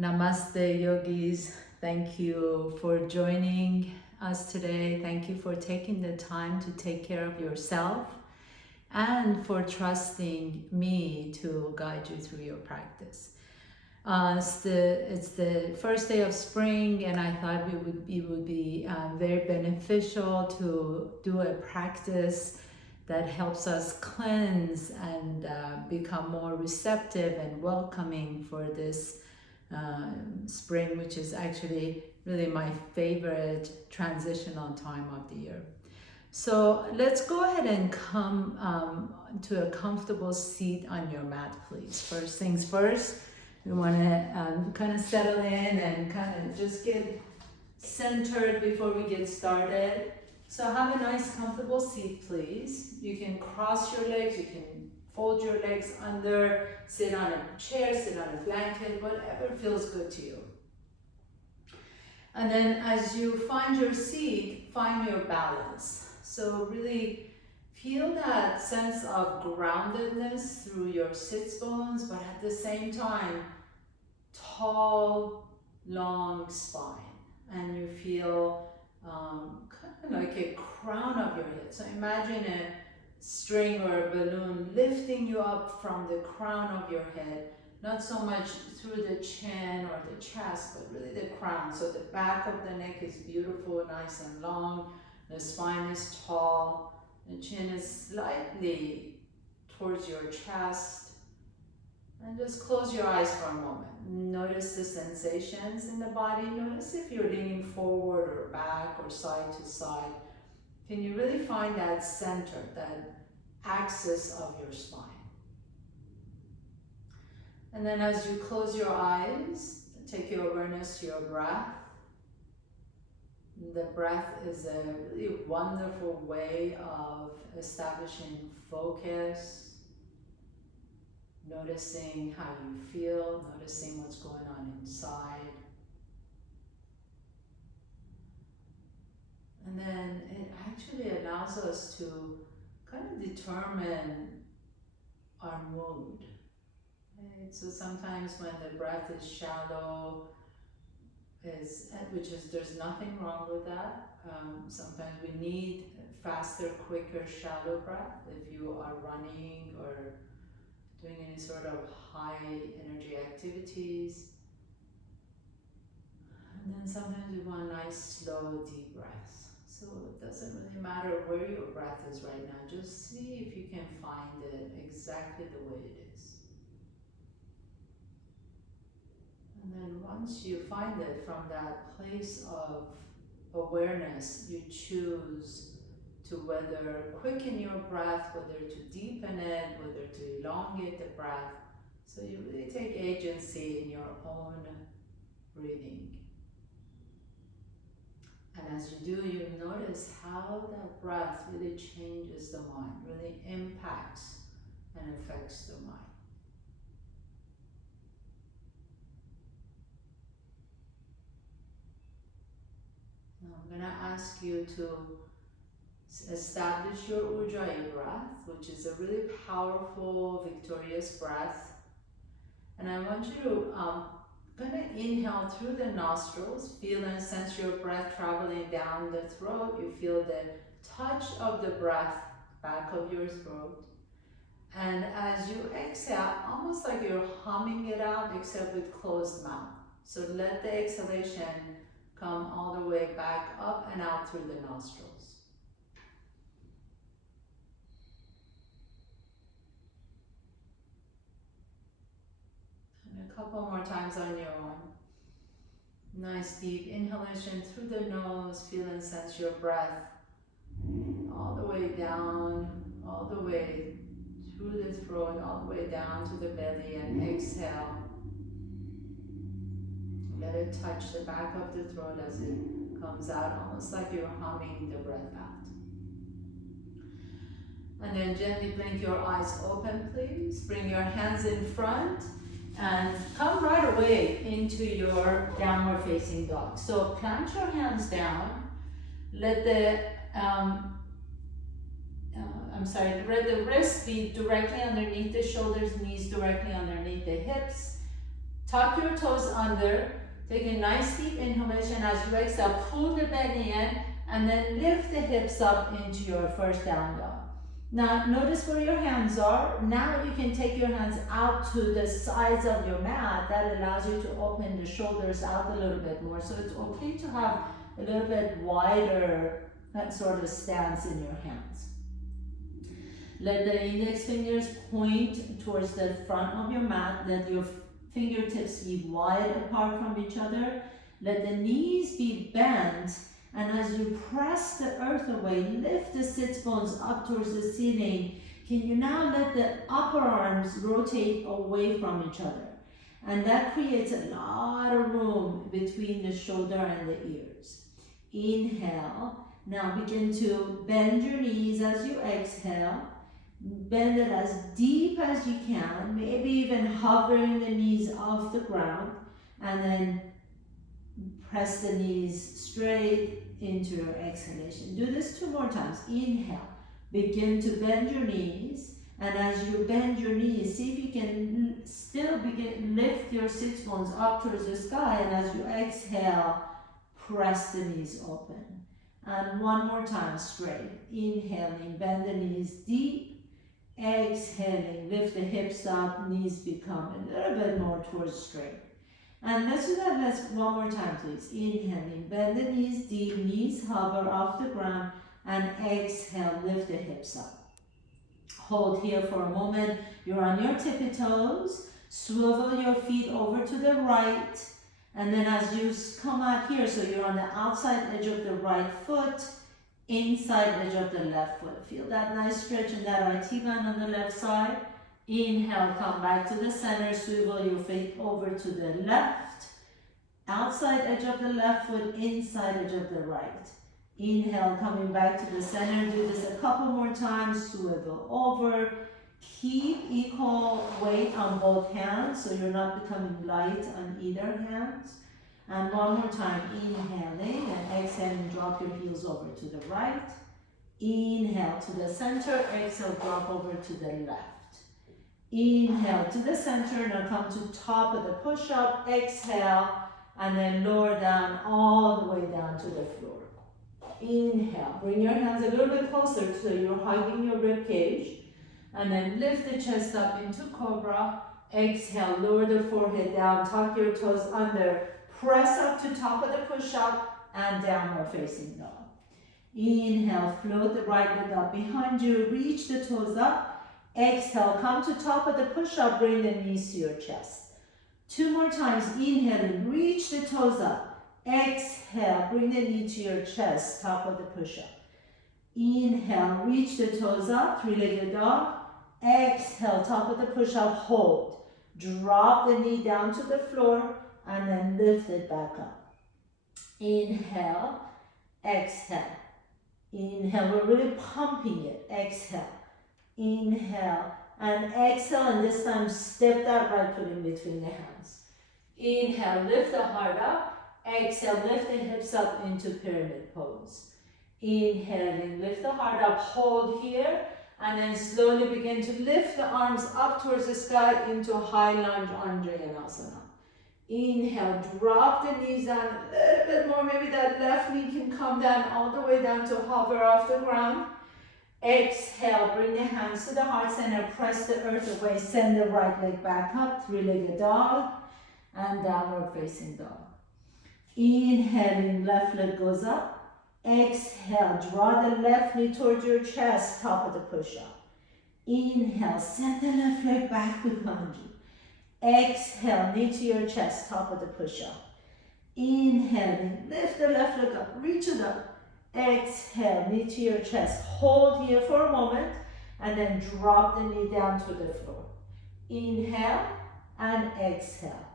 Namaste, yogis. Thank you for joining us today. Thank you for taking the time to take care of yourself and for trusting me to guide you through your practice. It's the first day of spring, and I thought it would be very beneficial to do a practice that helps us cleanse and become more receptive and welcoming for this spring, which is actually really my favorite transitional time of the year. So let's go ahead and come to a comfortable seat on your mat, please. First things first, we want to kind of settle in and kind of just get centered before we get started. So have a nice comfortable seat, please. You can cross your legs, you can fold your legs under, sit on a chair, sit on a blanket, whatever feels good to you. And then as you find your seat, find your balance. So really feel that sense of groundedness through your sits bones, but at the same time, tall, long spine. And you feel kind of like a crown of your head. So imagine a string or a balloon lifting you up from the crown of your head, not so much through the chin or the chest, but really the crown. So the back of the neck is beautiful, nice and long. The spine is tall. The chin is slightly towards your chest. And just close your eyes for a moment. Notice the sensations in the body. Notice if you're leaning forward or back or side to side. Can you really find that center, that axis of your spine? And then as you close your eyes, take your awareness to your breath. The breath is a really wonderful way of establishing focus, noticing how you feel, noticing what's going on inside. And then it actually allows us to kind of determine our mood. Right? So sometimes when the breath is shallow, there's nothing wrong with that. Sometimes we need faster, quicker, shallow breath. If you are running or doing any sort of high energy activities. And then sometimes we want nice, slow, deep breaths. So it doesn't really matter where your breath is right now. Just see if you can find it exactly the way it is. And then once you find it from that place of awareness, you choose to whether quicken your breath, whether to deepen it, whether to elongate the breath. So you really take agency in your own breathing. And as you do, you notice how that breath really changes the mind, really impacts and affects the mind. Now I'm going to ask you to establish your Ujjayi breath, which is a really powerful, victorious breath. And I want you to kind of inhale through the nostrils, feel and sense your breath traveling down the throat. You feel the touch of the breath back of your throat. And as you exhale, almost like you're humming it out, except with closed mouth. So let the exhalation come all the way back up and out through the nostrils. And a couple more times on your own. Nice deep inhalation through the nose. Feel and sense your breath all the way down, all the way through the throat, all the way down to the belly, and exhale. Let it touch the back of the throat as it comes out, almost like you're humming the breath out. And then gently blink your eyes open, please. Bring your hands in front and come right away into your downward facing dog. So plant your hands down. Let the wrists be directly underneath the shoulders, knees directly underneath the hips. Tuck your toes under. Take a nice deep inhalation. As you exhale, pull the belly in and then lift the hips up into your first down dog. Now notice where your hands are. Now you can take your hands out to the sides of your mat. That allows you to open the shoulders out a little bit more. So it's okay to have a little bit wider sort of stance in your hands. Let the index fingers point towards the front of your mat. Let your fingertips be wide apart from each other. Let the knees be bent. And as you press the earth away, lift the sits bones up towards the ceiling. Can you now let the upper arms rotate away from each other? And that creates a lot of room between the shoulder and the ears. Inhale. Now begin to bend your knees as you exhale. Bend it as deep as you can, maybe even hovering the knees off the ground. And then press the knees straight into your exhalation. Do this 2 more times. Inhale. Begin to bend your knees. And as you bend your knees, see if you can still lift your sits bones up towards the sky. And as you exhale, press the knees open. And 1 more time, straight. Inhaling, bend the knees deep. Exhaling, lift the hips up, knees become a little bit more towards straight. And let's do that 1 more time, please. Inhaling, bend the knees deep, knees hover off the ground, and exhale, lift the hips up. Hold here for a moment. You're on your tippy toes. Swivel your feet over to the right. And then as you come out here, so you're on the outside edge of the right foot, inside edge of the left foot. Feel that nice stretch in that IT band on the left side. Inhale, come back to the center, swivel your feet over to the left. Outside edge of the left foot, inside edge of the right. Inhale, coming back to the center. Do this a couple more times, swivel over. Keep equal weight on both hands so you're not becoming light on either hand. And 1 more time, inhaling and exhaling, drop your heels over to the right. Inhale to the center, exhale, drop over to the left. Inhale to the center, now come to top of the push-up, exhale, and then lower down all the way down to the floor. Inhale, bring your hands a little bit closer so you're hugging your rib cage. And then lift the chest up into cobra. Exhale, lower the forehead down, tuck your toes under. Press up to top of the push-up and downward facing dog. Inhale, float the right leg up behind you, reach the toes up. Exhale, come to top of the push-up, bring the knees to your chest. 2 more times, inhaling, reach the toes up. Exhale, bring the knee to your chest, top of the push-up. Inhale, reach the toes up, 3-legged dog. Exhale, top of the push-up, hold. Drop the knee down to the floor. And then lift it back up. Inhale, exhale. Inhale, we're really pumping it. Exhale, inhale, and exhale, and this time step that right foot in between the hands. Inhale, lift the heart up. Exhale, lift the hips up into pyramid pose. Inhaling, lift the heart up, hold here, and then slowly begin to lift the arms up towards the sky into high lunge Anjaneyasana. Inhale, drop the knees down a little bit more. Maybe that left knee can come down all the way down to hover off the ground. Exhale, bring the hands to the heart center, press the earth away, send the right leg back up, 3-legged dog, and downward facing dog. Inhaling, left leg goes up. Exhale, draw the left knee towards your chest, top of the push-up. Inhale, send the left leg back behind you. Exhale, knee to your chest, top of the push-up. Inhaling, lift the left leg up, reach it up. Exhale, knee to your chest. Hold here for a moment, and then drop the knee down to the floor. Inhale and exhale.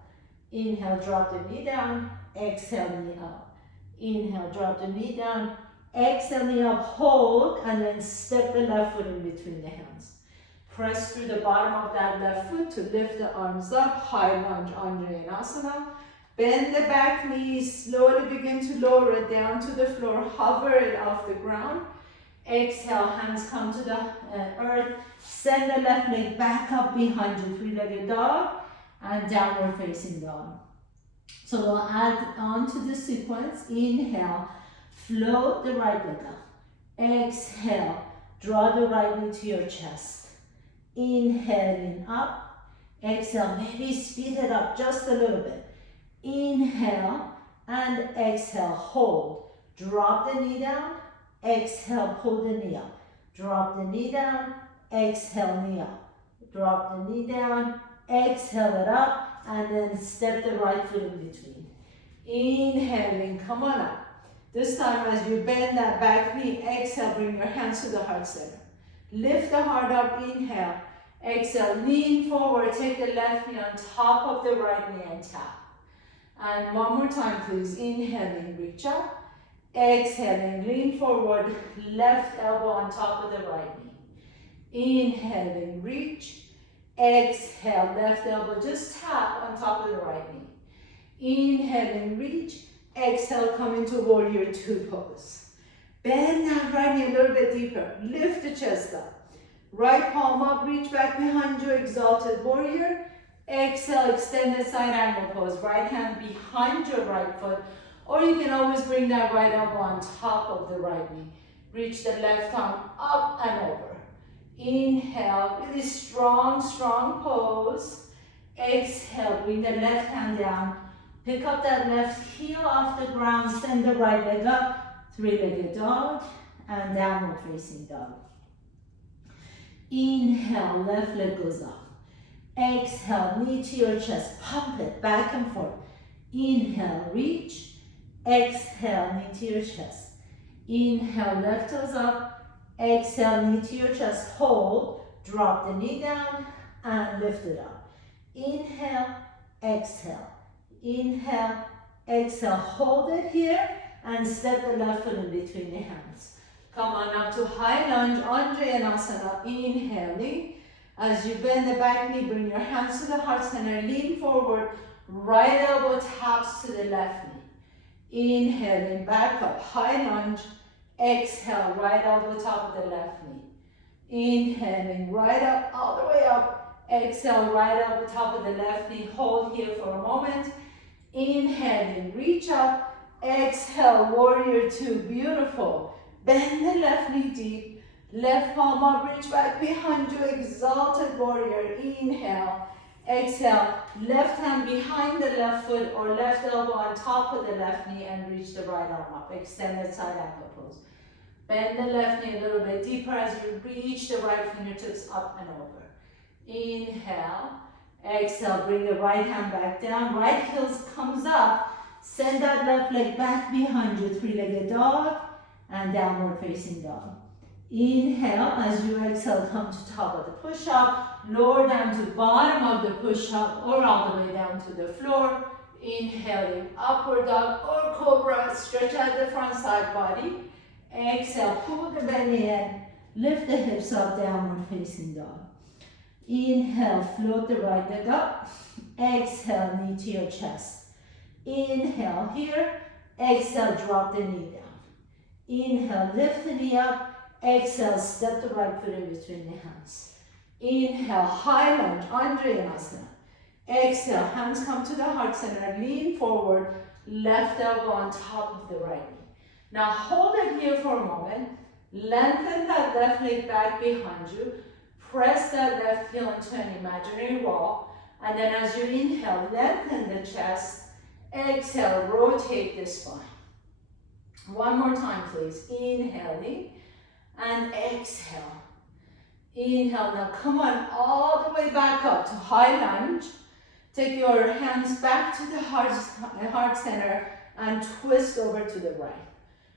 Inhale, drop the knee down. Exhale, knee up. Inhale, drop the knee down. Exhale, knee up, hold, and then step the left foot in between the hands. Press through the bottom of that left foot to lift the arms up, high lunge Anjaneyasana. Bend the back knee, slowly begin to lower it down to the floor, hover it off the ground. Exhale, hands come to the earth. Send the left leg back up behind you, 3-legged dog. and downward facing dog. So we'll add on to the sequence. Inhale, float the right leg up. Exhale, draw the right knee to your chest. Inhaling up. Exhale, maybe speed it up just a little bit. Inhale and exhale, hold. Drop the knee down. Exhale, pull the knee up. Drop the knee down. Exhale, knee up. Drop the knee down. Exhale it up. And then step the right foot in between. Inhaling, come on up. This time as you bend that back knee, exhale, bring your hands to the heart center. Lift the heart up, inhale. Exhale, lean forward, take the left knee on top of the right knee and tap. And one more time, please. Inhaling, reach up. Exhaling, lean forward, left elbow on top of the right knee. Inhaling, reach. Exhale, left elbow, just tap on top of the right knee. Inhaling, reach. Exhale, come into warrior two pose. Bend that right knee a little bit deeper. Lift the chest up. Right palm up, reach back behind you, exalted warrior. Exhale, extended side angle pose. Right hand behind your right foot. Or you can always bring that right elbow on top of the right knee. Reach the left arm up and over. Inhale, really strong, strong pose. Exhale, bring the left hand down. Pick up that left heel off the ground, send the right leg up. Three-legged dog and downward facing dog. Inhale, left leg goes up. Exhale, knee to your chest, pump it back and forth. Inhale, reach. Exhale, knee to your chest. Inhale, left toes up. Exhale, knee to your chest, hold. Drop the knee down and lift it up. Inhale, exhale. Inhale, exhale. Hold it here and step the left foot in between the hands. Come on up to high lunge, Anjaneyasana. Inhaling. As you bend the back knee, bring your hands to the heart center. Lean forward. Right elbow taps to the left knee. Inhaling, back up, high lunge. Exhale, right elbow top of the left knee. Inhaling, right up, all the way up. Exhale, right elbow top of the left knee. Hold here for a moment. Inhaling, reach up. Exhale, warrior two, beautiful. Bend the left knee deep. Left palm up, reach back behind you, exalted warrior. Inhale. Exhale, left hand behind the left foot or left elbow on top of the left knee and reach the right arm up. Extended side angle pose. Bend the left knee a little bit deeper as you reach the right fingertips up and over. Inhale. Exhale, bring the right hand back down. Right heels comes up. Send that left leg back behind you. Three-legged dog and downward facing dog. Inhale, as you exhale, come to top of the push-up, lower down to bottom of the push-up or all the way down to the floor. Inhaling, upward dog or cobra, stretch out the front side body. Exhale, pull the belly in, lift the hips up, downward facing dog. Inhale, float the right leg up. Exhale, knee to your chest. Inhale here, exhale, drop the knee down. Inhale, lift the knee up. Exhale, step the right foot in between the hands. Inhale, high lunge, Anjaneyasana. Exhale, hands come to the heart center, lean forward, left elbow on top of the right knee. Now hold it here for a moment. Lengthen that left leg back behind you. Press that left heel into an imaginary wall. And then as you inhale, lengthen the chest. Exhale, rotate the spine. One more time, please. Inhaling. And exhale. Inhale, now come on all the way back up to high lunge. Take your hands back to the heart center and twist over to the right.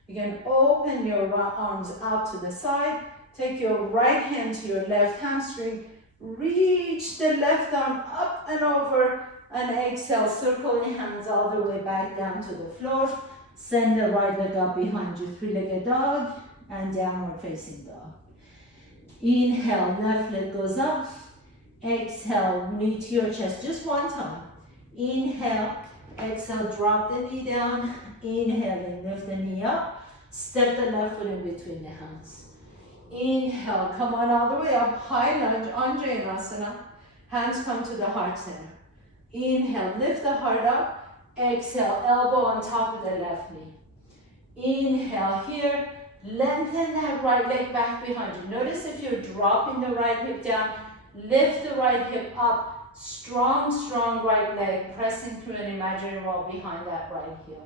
You can open your arms out to the side. Take your right hand to your left hamstring. Reach the left arm up and over and exhale. Circle your hands all the way back down to the floor. Send the right leg up behind you, three-legged dog and downward facing dog. Inhale, left leg goes up. Exhale, knee to your chest just one time. Inhale, exhale, drop the knee down. Inhaling, lift the knee up. Step the left foot in between the hands. Inhale, come on all the way up. High lunge, Anjaneyasana. Hands come to the heart center. Inhale, lift the heart up. Exhale, elbow on top of the left knee. Inhale here, lengthen that right leg back behind you. Notice if you're dropping the right hip down, lift the right hip up. Strong, strong right leg, pressing through an imaginary wall behind that right heel.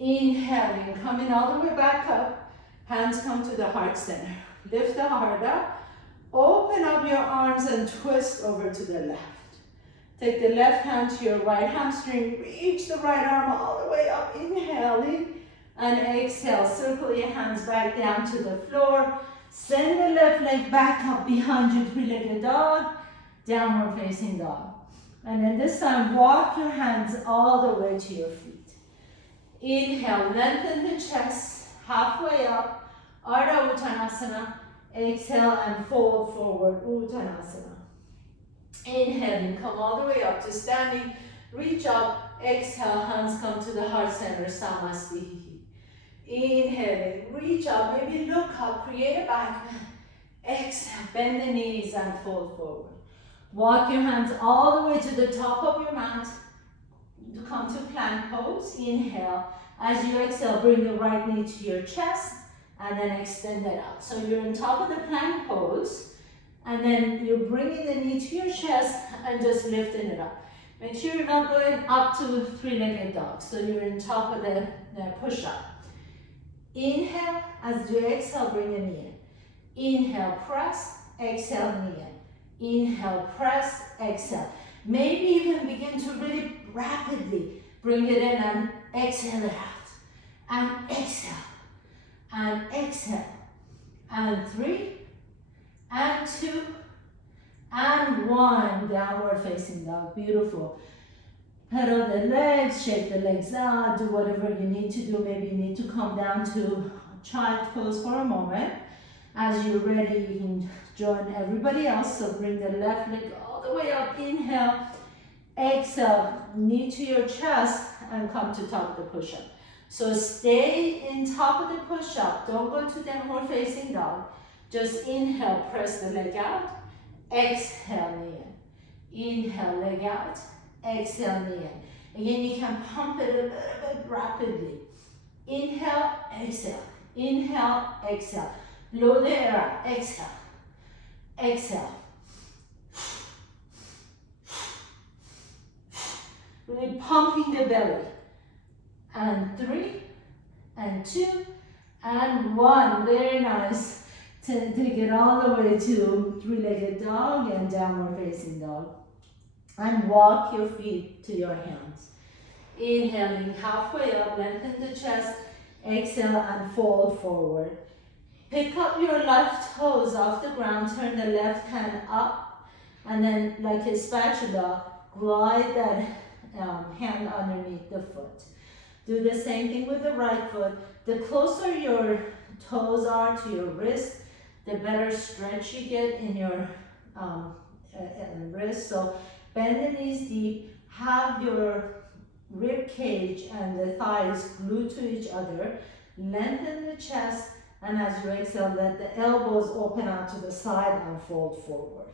Inhaling, coming all the way back up. Hands come to the heart center. Lift the heart up. Open up your arms and twist over to the left. Take the left hand to your right hamstring. Reach the right arm all the way up. Inhaling and exhale. Circle your hands back down to the floor. Send the left leg back up behind you. Three-legged dog. Downward facing dog. And then this time, walk your hands all the way to your feet. Inhale, lengthen the chest, halfway up, Ardha Uttanasana. Exhale and fold forward, Uttanasana. Inhaling, come all the way up to standing, reach up, exhale, hands come to the heart center, Samasthiti. Inhaling, reach up, maybe look up, create a back bend. Exhale, bend the knees and fold forward. Walk your hands all the way to the top of your mat. Come to plank pose. Inhale. As you exhale, bring the right knee to your chest and then extend it out. So you're on top of the plank pose and then you're bringing the knee to your chest and just lifting it up. Make sure you're not going up to three-legged dog. So you're on top of the push-up. Inhale. As you exhale, bring the knee in. Inhale, press. Exhale, knee in. Inhale, press. Exhale. Maybe you can begin to really rapidly bring it in and exhale it out. And exhale. And exhale. And 3. And 2. And 1. Downward facing dog. Beautiful. Pedal the legs, shake the legs out, do whatever you need to do. Maybe you need to come down to child pose for a moment. As you're ready, you can join everybody else. So bring the left leg all the way up. Inhale. Exhale, knee to your chest and come to top of the push-up. So stay in top of the push-up. Don't go to downward facing dog. Just inhale, press the leg out. Exhale, knee in. Inhale, leg out. Exhale, knee in. Again, you can pump it a little bit rapidly. Inhale, exhale. Inhale, exhale. Blow the air out. Exhale. Exhale. Really pumping the belly. And 3, and 2, and 1. Very nice. Take it all the way to three-legged dog and downward facing dog. And walk your feet to your hands. Inhaling halfway up, lengthen the chest. Exhale and fold forward. Pick up your left toes off the ground. Turn the left hand up. And then, like a spatula, glide that hand underneath the foot. Do the same thing with the right foot. The closer your toes are to your wrist, the better stretch you get in your wrist. So bend the knees deep, have your rib cage and the thighs glued to each other. Lengthen the chest, and as you exhale, let the elbows open out to the side and fold forward.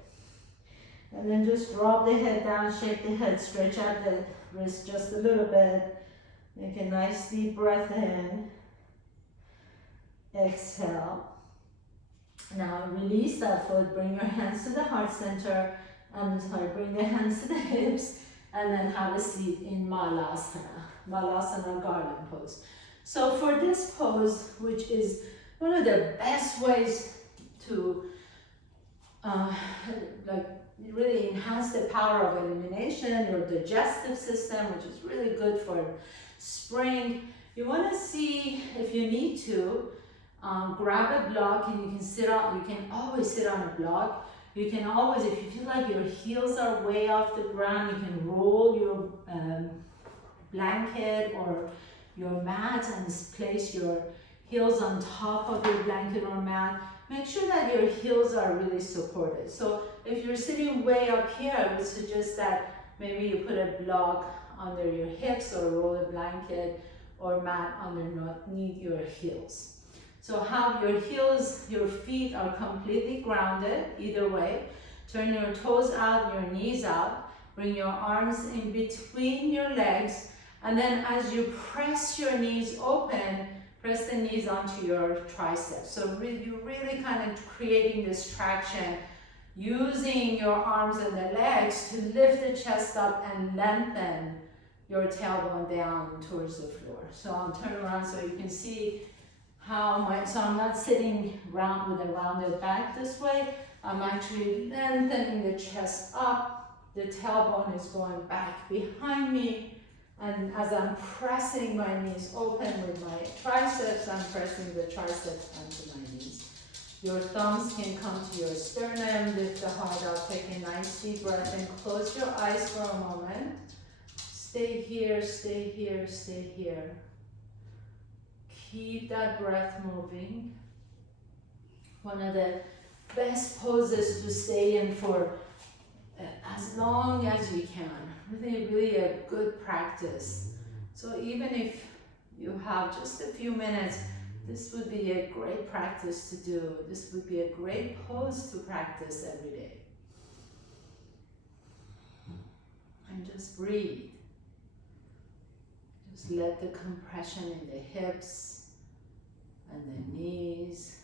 And then just drop the head down, shake the head, stretch out the wrist just a little bit. Make a nice deep breath in. Exhale. Now release that foot, bring your hands to the heart center, and bring the hands to the hips, and then have a seat in Malasana, Malasana garland pose. So for this pose, which is one of the best ways to really enhance the power of elimination, your digestive system, which is really good for spring. You want to see, if you need to, grab a block and you can sit on, you can always sit on a block. You can always, if you feel like your heels are way off the ground, you can roll your blanket or your mat and place your heels on top of your blanket or mat. Make sure that your heels are really supported. So if you're sitting way up here, I would suggest that maybe you put a block under your hips or roll a blanket or mat underneath your heels. So have your heels, your feet are completely grounded either way. Turn your toes out, your knees out. Bring your arms in between your legs, and then as you press your knees open, press the knees onto your triceps. So you're really kind of creating this traction, using your arms and the legs to lift the chest up and lengthen your tailbone down towards the floor. So I'll turn around so you can see so I'm not sitting round with a rounded back this way. I'm actually lengthening the chest up. The tailbone is going back behind me. And as I'm pressing my knees open with my triceps, I'm pressing the triceps onto my knees. Your thumbs can come to your sternum, lift the heart up, take a nice deep breath, and close your eyes for a moment. Stay here, stay here, stay here. Keep that breath moving. One of the best poses to stay in for as long as you can. Really a good practice. So even if you have just a few minutes, this would be a great practice to do. This would be a great pose to practice every day. And just breathe. Just let the compression in the hips and the knees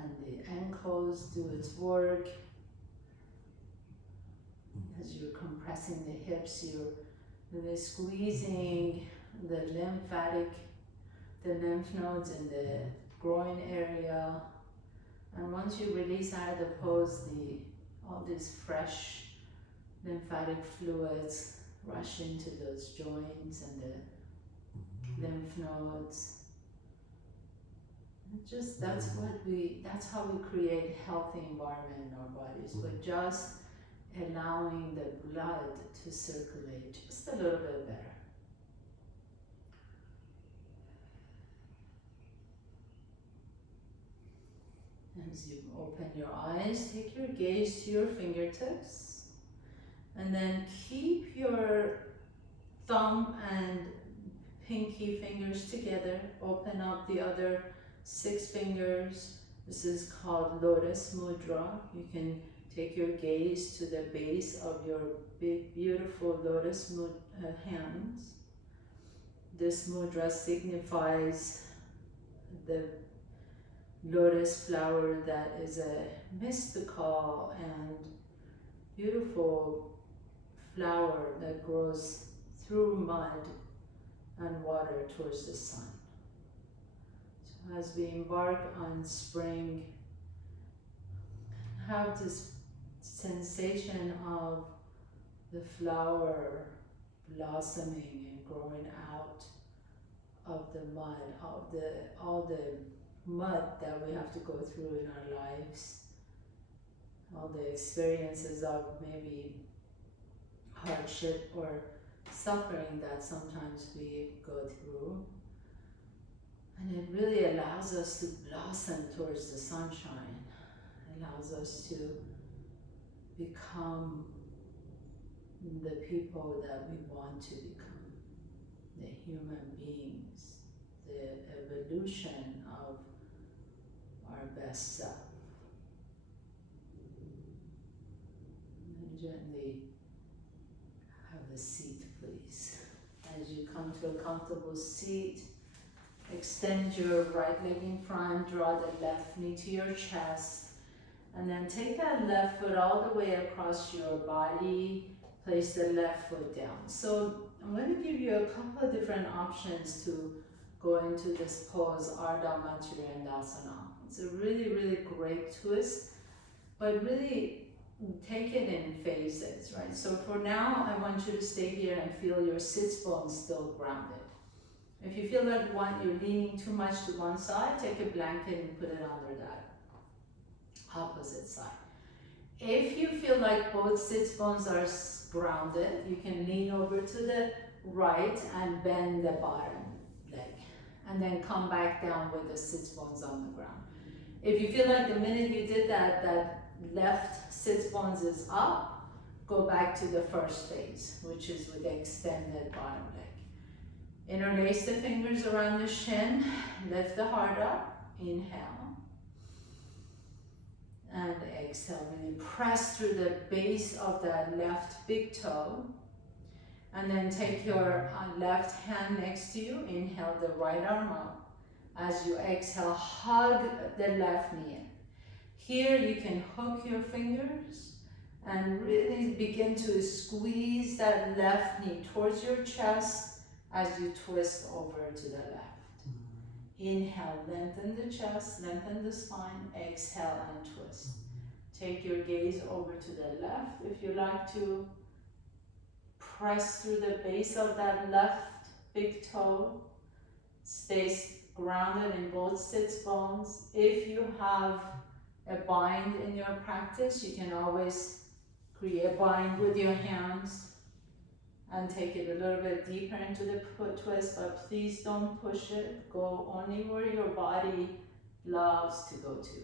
and the ankles do its work. As you're compressing the hips, you're really squeezing the lymph nodes in the groin area. And once you release out of the pose, all these fresh lymphatic fluids rush into those joints and the lymph nodes. That's how we create healthy environment in our bodies, but just allowing the blood to circulate just a little bit better. As you open your eyes, take your gaze to your fingertips, and then keep your thumb and pinky fingers together. Open up the other 6 fingers. This is called Lotus Mudra. You can take your gaze to the base of your big, beautiful lotus hands. This mudra signifies the lotus flower that is a mystical and beautiful flower that grows through mud and water towards the sun. So as we embark on spring, have this sensation of the flower blossoming and growing out of the mud, all the mud that we have to go through in our lives, all the experiences of maybe hardship or suffering that sometimes we go through. And it really allows us to blossom towards the sunshine, allows us to become the people that we want to become, the human beings, the evolution of our best self. And gently have a seat, please. As you come to a comfortable seat, extend your right leg in front, draw the left knee to your chest, and then take that left foot all the way across your body, place the left foot down. So I'm going to give you a couple of different options to go into this pose, Ardha Matsyendrasana. It's a really, really great twist, but really take it in phases, right? So for now, I want you to stay here and feel your sits bones still grounded. If you feel like you're leaning too much to one side, take a blanket and put it under that opposite side. If you feel like both sits bones are grounded, you can lean over to the right and bend the bottom leg, and then come back down with the sits bones on the ground. If you feel like the minute you did that, that left sits bones is up, go back to the first phase, which is with the extended bottom leg. Interlace the fingers around the shin, lift the heart up, inhale. And exhale, really press through the base of that left big toe. And then take your left hand next to you. Inhale the right arm up. As you exhale, hug the left knee in. Here you can hook your fingers and really begin to squeeze that left knee towards your chest as you twist over to the left. Inhale, lengthen the chest, lengthen the spine. Exhale and twist. Take your gaze over to the left if you like to. Press through the base of that left big toe. Stay grounded in both sits bones. If you have a bind in your practice, you can always create a bind with your hands and take it a little bit deeper into the foot twist, but please don't push it. Go only where your body loves to go to.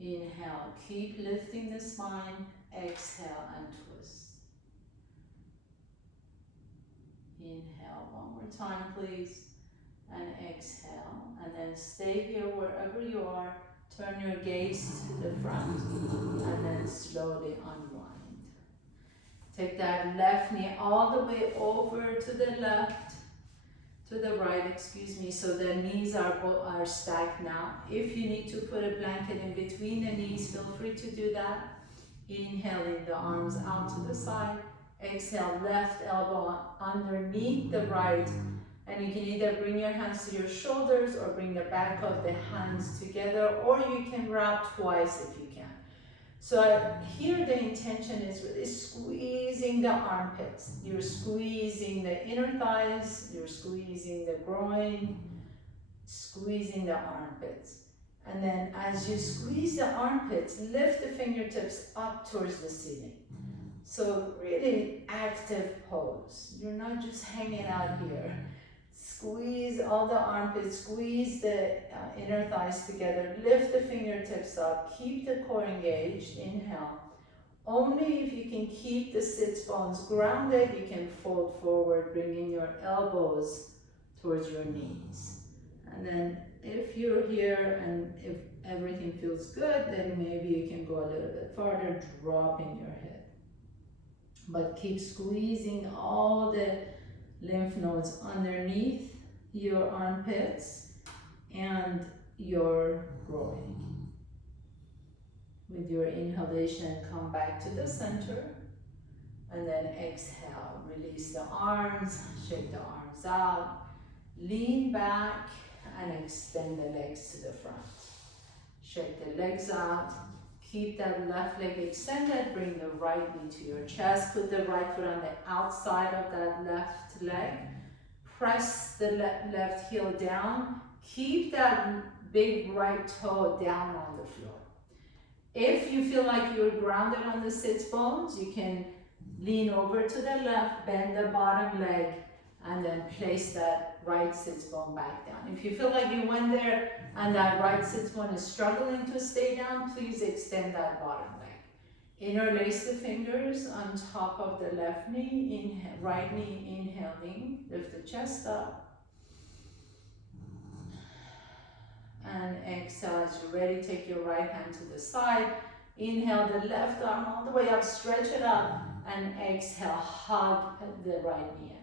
Inhale, keep lifting the spine. Exhale and twist. Inhale, one more time please, and exhale, and then stay here wherever you are. Turn your gaze to the front, and then slowly unwind. Take that left knee all the way over to the left, to the right, excuse me, so the knees are stacked now. If you need to put a blanket in between the knees, feel free to do that. Inhaling the arms out to the side. Exhale, left elbow underneath the right, and you can either bring your hands to your shoulders or bring the back of the hands together, or you can wrap twice if you can. So here the intention is really squeezing the armpits. You're squeezing the inner thighs, you're squeezing the groin, squeezing the armpits. And then as you squeeze the armpits, lift the fingertips up towards the ceiling. So really active pose. You're not just hanging out here. Squeeze all the armpits, squeeze the inner thighs together, lift the fingertips up, keep the core engaged. Inhale. Only if you can keep the sits bones grounded, you can fold forward, bringing your elbows towards your knees. And then if you're here and if everything feels good, then maybe you can go a little bit farther, dropping your head. But keep squeezing all the lymph nodes underneath your armpits and your groin. With your inhalation, come back to the center, and then exhale. Release the arms, shake the arms out, lean back and extend the legs to the front. Shake the legs out. Keep that left leg extended, bring the right knee to your chest, put the right foot on the outside of that left leg, press the left heel down, keep that big right toe down on the floor. If you feel like you're grounded on the sits bones, you can lean over to the left, bend the bottom leg, and then place that right sits bone back down. If you feel like you went there and that right sits bone is struggling to stay down, please extend that bottom leg. Interlace the fingers on top of the left knee, inhale, right knee, inhaling, lift the chest up. And exhale, as you're ready, take your right hand to the side. Inhale the left arm all the way up, stretch it up, and exhale, hug the right knee in.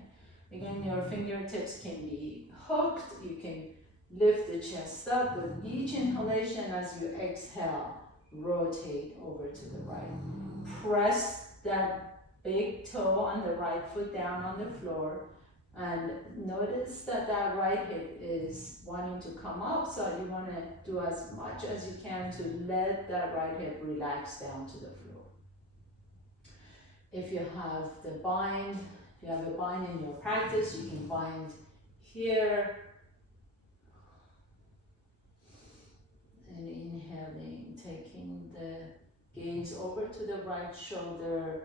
Again, your fingertips can be hooked. You can lift the chest up with each inhalation. As you exhale, rotate over to the right. Press that big toe on the right foot down on the floor. And notice that that right hip is wanting to come up, so you want to do as much as you can to let that right hip relax down to the floor. If you have the bind, if you have a bind in your practice, you can bind here. And inhaling, taking the gaze over to the right shoulder.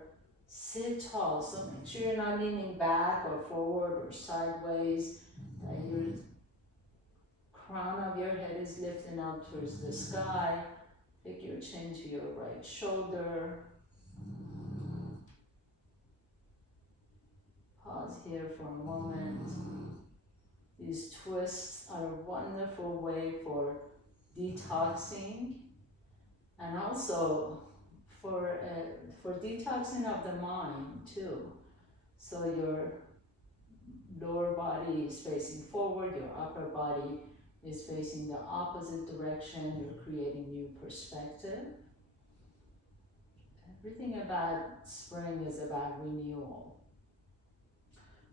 Sit tall, so make sure you're not leaning back or forward or sideways. Your crown of your head is lifting up towards the sky. Take your chin to your right shoulder. Pause here for a moment. These twists are a wonderful way for detoxing And also for detoxing of the mind too. So your lower body is facing forward, your upper body is facing the opposite direction. You're creating new perspective. Everything about spring is about renewal.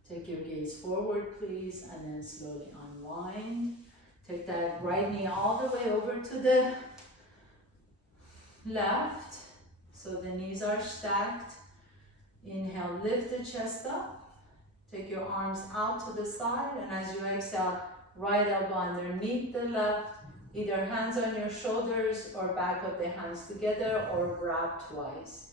Take your gaze forward, please, and then slowly unwind. Take that right knee all the way over to the left, so the knees are stacked. Inhale, lift the chest up. Take your arms out to the side, and as you exhale, right elbow underneath the left, either hands on your shoulders or back of the hands together or wrap twice.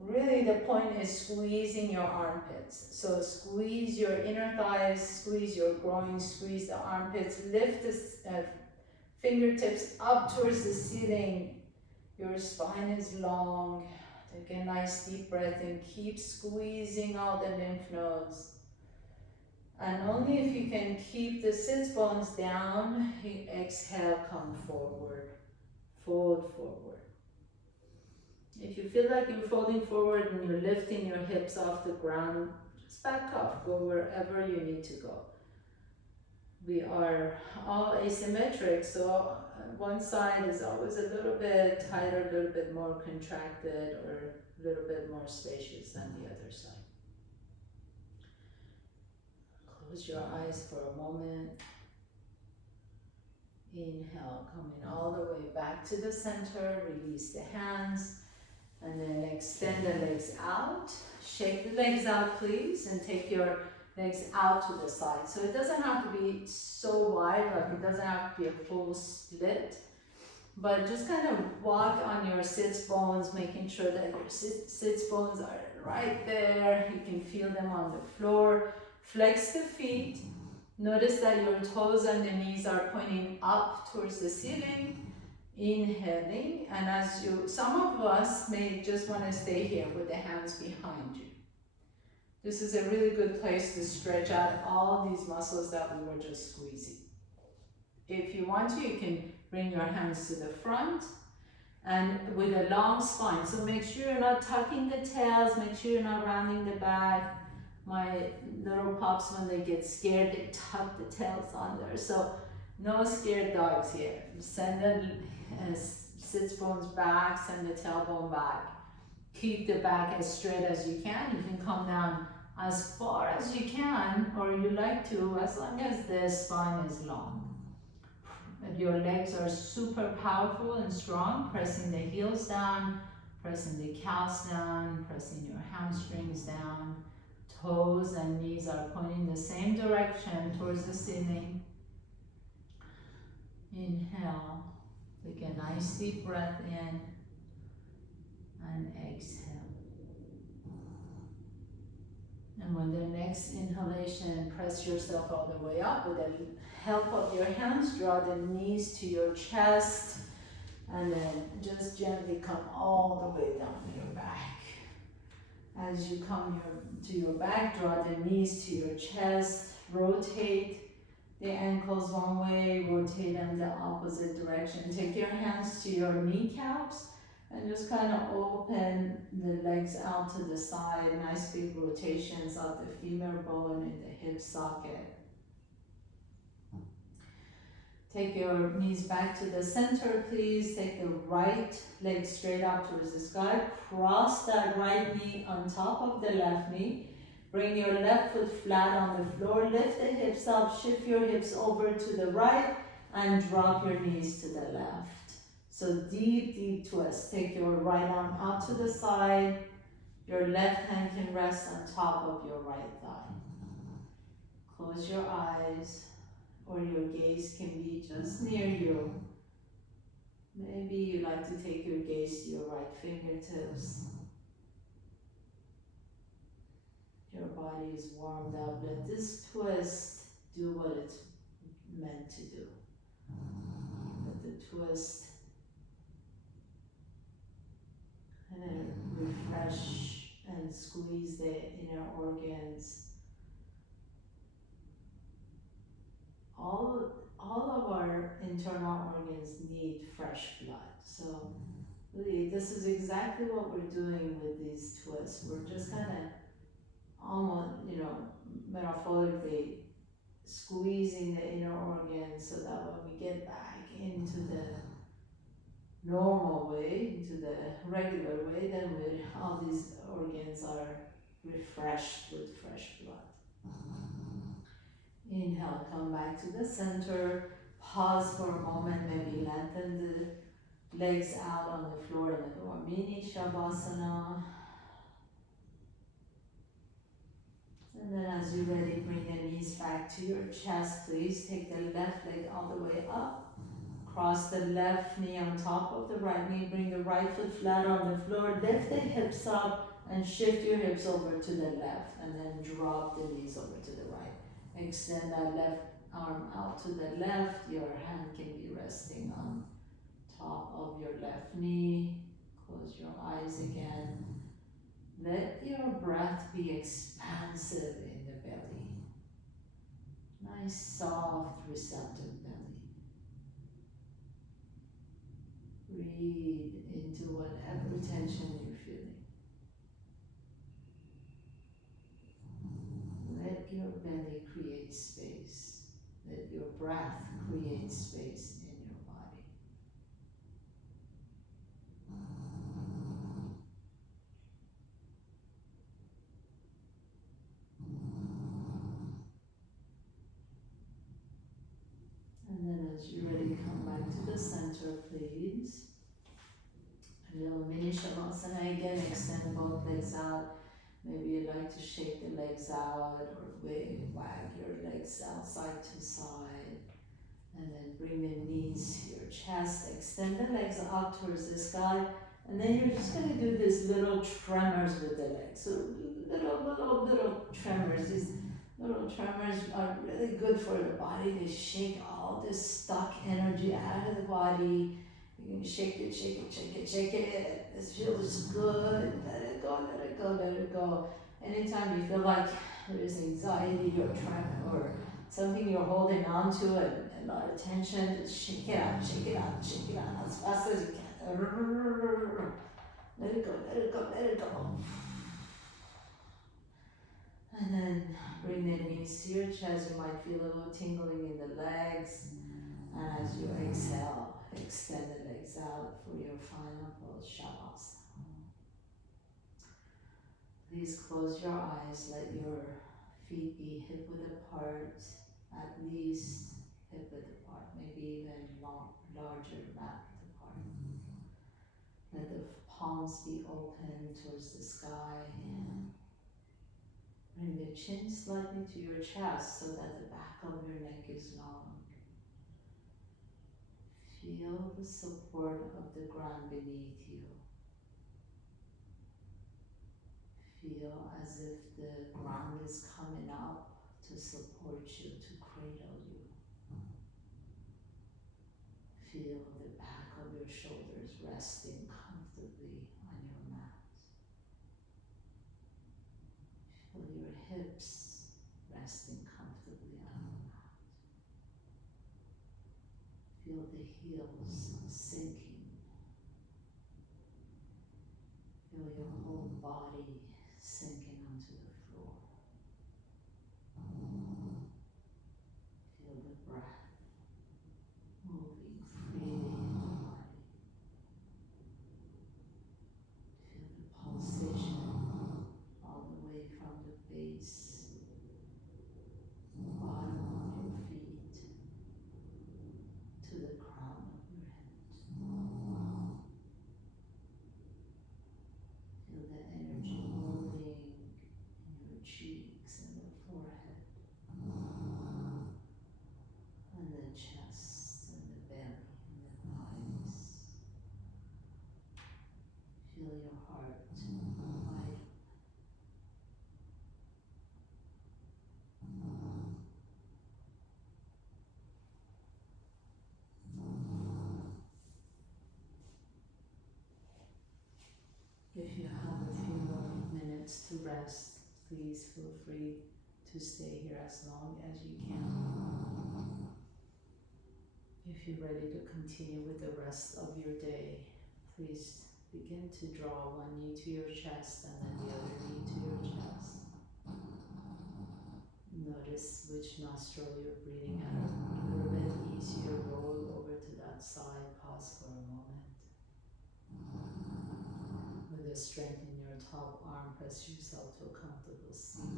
Really, the point is squeezing your armpits. So squeeze your inner thighs, squeeze your groin, squeeze the armpits, lift the fingertips up towards the ceiling. Your spine is long. Take a nice deep breath and keep squeezing all the lymph nodes. And only if you can keep the sits bones down, exhale, come forward, fold forward. If you feel like you're folding forward and you're lifting your hips off the ground, just back up, go wherever you need to go. We are all asymmetric, so one side is always a little bit tighter, a little bit more contracted, or a little bit more spacious than the other side. Close your eyes for a moment. Inhale, coming all the way back to the center, release the hands, and then extend the legs out. Shake the legs out, please, and take your legs out to the side. So it doesn't have to be so wide, like it doesn't have to be a full split, but just kind of walk on your sits bones, making sure that your sits bones are right there. You can feel them on the floor. Flex the feet. Notice that your toes and the knees are pointing up towards the ceiling. Inhaling, and as you, some of us may just want to stay here with the hands behind you. This is a really good place to stretch out all these muscles that we were just squeezing. If you want to, you can bring your hands to the front and with a long spine. So make sure you're not tucking the tails, make sure you're not rounding the back. My little pups, when they get scared, they tuck the tails under. So no scared dogs here. Send the sits bones back, send the tailbone back. Keep the back as straight as you can. You can come down as far as you can, or you like to, as long as the spine is long. Your legs are super powerful and strong, pressing the heels down, pressing the calves down, pressing your hamstrings down. Toes and knees are pointing the same direction towards the ceiling. Inhale, take a nice deep breath in and exhale. And when the next inhalation, press yourself all the way up with the help of your hands, draw the knees to your chest, and then just gently come all the way down to your back. As you come to your back, draw the knees to your chest, rotate the ankles one way, rotate them the opposite direction. Take your hands to your kneecaps and just kind of open the legs out to the side. Nice big rotations of the femur bone and the hip socket. Take your knees back to the center, please. Take the right leg straight up towards the sky. Cross that right knee on top of the left knee. Bring your left foot flat on the floor. Lift the hips up. Shift your hips over to the right and drop your knees to the left. So deep, deep twist. Take your right arm out to the side. Your left hand can rest on top of your right thigh. Close your eyes, or your gaze can be just near you. Maybe you like to take your gaze to your right fingertips. Your body is warmed up. Let this twist do what it's meant to do. Let the twist kind of refresh and squeeze the inner organs. All of our internal organs need fresh blood. So Really, this is exactly what we're doing with these twists. We're just kind of almost, metaphorically squeezing the inner organs so that when we get back into the normal way, into the regular way, then all these organs are refreshed with fresh blood. Inhale, come back to the center, pause for a moment, maybe lengthen the legs out on the floor in the door. Mini Shavasana. And then as you're ready, bring the knees back to your chest, please. Take the left leg all the way up. Cross the left knee on top of the right knee. Bring the right foot flat on the floor. Lift the hips up and shift your hips over to the left. And then drop the knees over to the right. Extend that left arm out to the left. Your hand can be resting on top of your left knee. Close your eyes again. Let your breath be expansive in the belly. Nice, soft, receptive belly. Breathe into whatever tension you're feeling. Let your belly create space. Let your breath create space in your body. And then as you're ready, come back to the center, please. A little mini Shavasana again, extend both legs out. Maybe you'd like to shake the legs out or wag your legs out side to side. And then bring the knees to your chest. Extend the legs up towards the sky. And then you're just going to do this little tremors with the legs. So little tremors. These little tremors are really good for the body. They shake all this stuck energy out of the body. You can shake it, shake it, shake it, shake it. This feels good. Let it go, let it go, let it go. Anytime you feel like there's anxiety or tremor or something you're holding on to and a lot of tension, just shake it out, shake it out, shake it out as fast as you can. Let it go, let it go, let it go. And then bring the knees to your chest. You might feel a little tingling in the legs. And as you exhale, extend the legs out for your final pose, Shavasana. Please close your eyes. Let your feet be hip width apart, at least hip width apart, maybe even larger mat width apart. Let the palms be open towards the sky. Bring the chin slightly to your chest so that the back of your neck is long. Feel the support of the ground beneath you. Feel as if the ground is coming up to support you, to cradle you. Feel the back of your shoulders resting comfortably on your mat. Feel your hips resting comfortably on your mat. Feel the heels sinking. Feel your whole body sinking onto the floor. Feel the breath moving freely in your body. Feel the pulsation all the way from the base, bottom of your feet, to the crown of your head. Feel the energy moving in your cheeks and the forehead, and the chest and the belly and the thighs. Feel your heart vibrate. If you have a few more minutes to rest, please feel free to stay here as long as you can. If you're ready to continue with the rest of your day, Please begin to draw one knee to your chest and then the other knee to your chest. Notice which nostril you're breathing out of. A little bit easier, roll over to that side, pause for a moment. With the strength in your top arm, press yourself to a comfortable seat.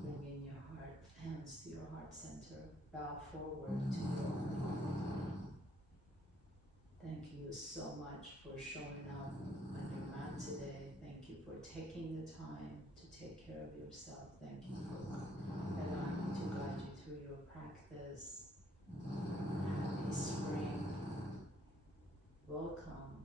Bring in your heart, hands to your heart center, bow forward to your heart. Thank you so much for showing up on your mat today. Thank you for taking the time to take care of yourself. Thank you for allowing me to guide you through your practice. Happy spring. Welcome.